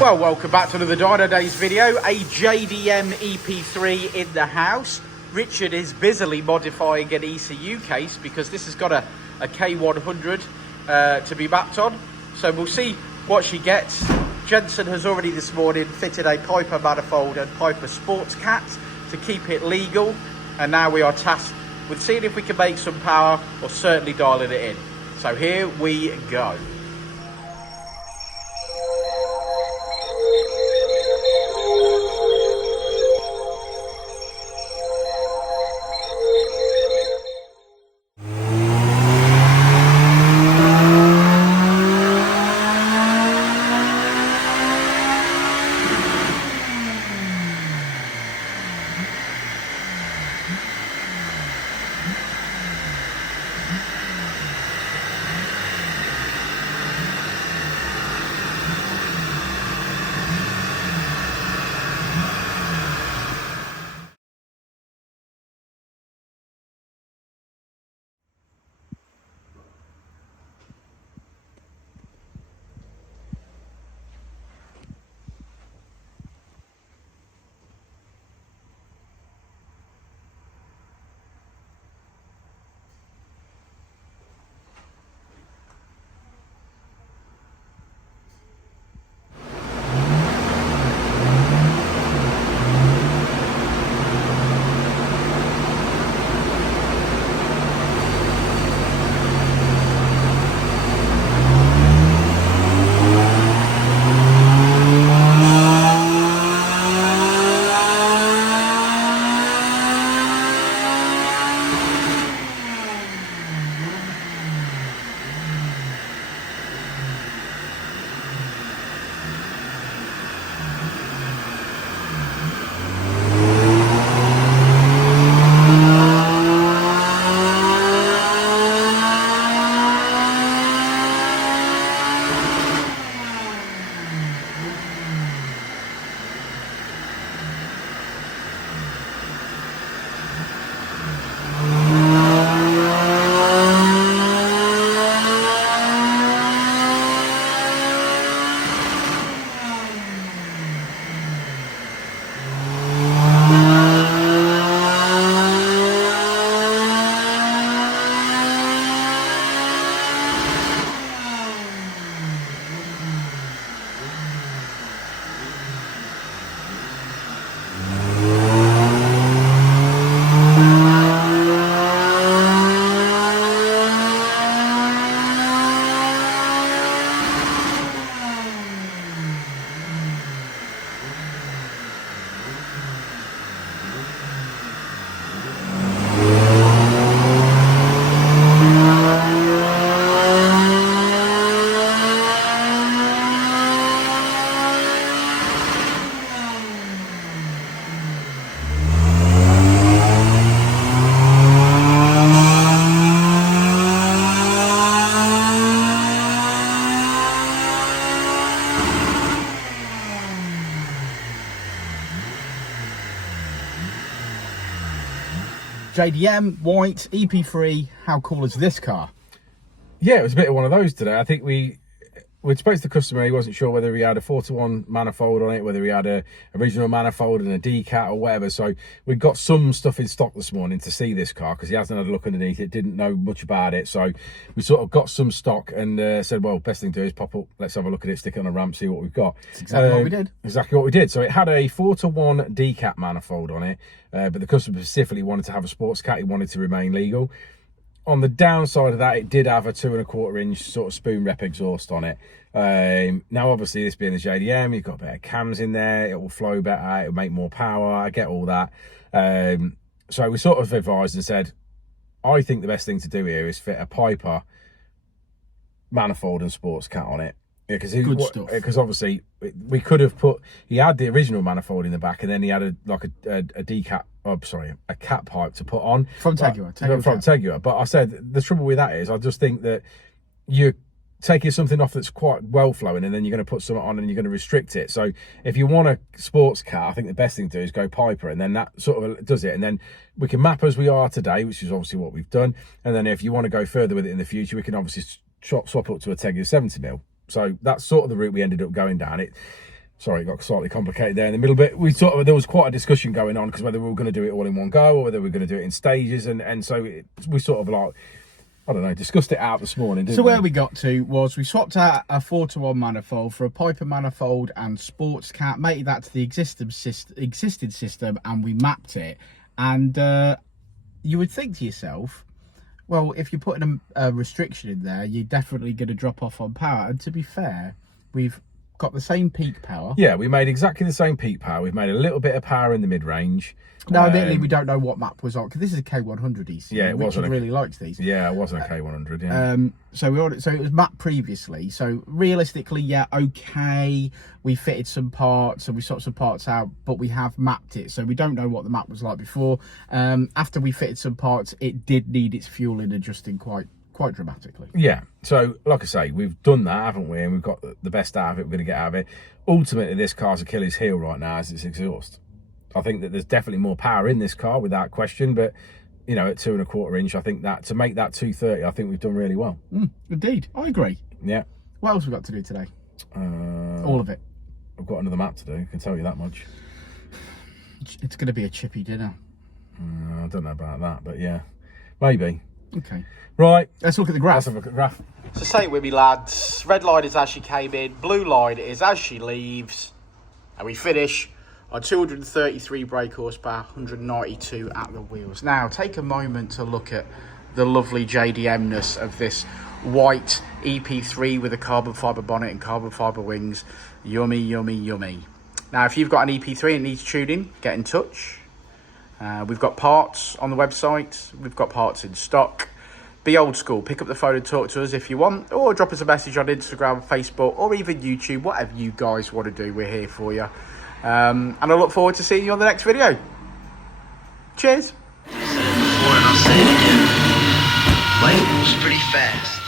Well, welcome back to another Dynodaze video. A JDM Ep3 in the house. Richard is busily modifying an ECU case because this has got a K100 to be mapped on. So we'll see what she gets. Jensen has already this morning fitted a Piper manifold and Piper Sports Cat to keep it legal. And now we are tasked with seeing if we can make some power or certainly dialing it in. So here we go. JDM, white, EP3, how cool is this car? Yeah, it was a bit of one of those today. I think we'd spoke to the customer. He wasn't sure whether he had a 4-to-1 manifold on it, whether he had a original manifold and a Decat or whatever. So we got some stuff in stock this morning to see this car because he hasn't had a look underneath it, didn't know much about it. So we sort of got some stock and said, well, best thing to do is pop up, let's have a look at it, stick it on a ramp, see what we've got. That's exactly what we did. Exactly what we did. So it had a 4-to-1 Decat manifold on it, but the customer specifically wanted to have a sports cat. He wanted to remain legal. On the downside of that, it did have a 2¼ inch sort of spoon rep exhaust on it. Now, obviously, this being the JDM, you've got better cams in there. It will flow better. It will make more power. I get all that. So we sort of advised and said, I think the best thing to do here is fit a Piper manifold and sports cat on it. Because obviously we could have put, he had the original manifold in the back and then he had a Decat, a cat pipe to put on from Tegiwa. But I said the trouble with that is I just think that you're taking something off that's quite well flowing and then you're going to put something on and you're going to restrict it. So if you want a sports cat, I think the best thing to do is go Piper, and then that sort of does it. And then we can map as we are today, which is obviously what we've done. And then if you want to go further with it in the future, we can obviously swap up to a Tegiwa 70mm. So that's sort of the route we ended up going down. Sorry, it got slightly complicated there in the middle, but there was quite a discussion going on because whether we were going to do it all in one go or whether we were going to do it in stages, and so we sort of like, I don't know, discussed it out this morning, didn't we? So where we got to was we swapped out a 4-to-1 manifold for a Piper manifold and Sports Cat, mated that to the existing system, and we mapped it. And you would think to yourself, well, if you're putting a restriction in there, you're definitely going to drop off on power. And to be fair, we've got the same peak power. Yeah, we made exactly the same peak power. We've made a little bit of power in the mid-range. Now, admittedly, we don't know what map was on, because this is a K100 ECU. Yeah, it wasn't. Richard really likes these. Yeah, it wasn't a K100, yeah. So it was mapped previously. So realistically, yeah, okay, we fitted some parts and we sorted some parts out, but we have mapped it. So we don't know what the map was like before. After we fitted some parts, it did need its fueling adjusting quite dramatically. Yeah, so like I say, we've done that, haven't we? And we've got the best out of it we're going to get out of it. Ultimately, this car's Achilles heel right now is its exhaust. I think that there's definitely more power in this car without question, but you know, at 2¼ inch, I think that to make that 230, I think we've done really well. Indeed, I agree. Yeah. What else we got to do today? All of it. I've got another map to do, I can tell you that much. It's going to be a chippy dinner. I don't know about that, but yeah, maybe. Okay. Right. Let's look at the graph. Let's have a look at the graph. So say it with me, lads. Red line is as she came in. Blue line is as she leaves. And we finish on 233 brake horsepower, 192 at the wheels. Now, take a moment to look at the lovely JDM-ness of this white EP3 with a carbon fibre bonnet and carbon fibre wings. Yummy, yummy, yummy. Now, if you've got an EP3 and needs tuning, get in touch. We've got parts on the website. We've got parts in stock. Be old school. Pick up the phone and talk to us if you want, or drop us a message on Instagram, Facebook, or even YouTube. Whatever you guys want to do, we're here for you. And I look forward to seeing you on the next video. Cheers. Before and I'll say it again. Life moves pretty fast.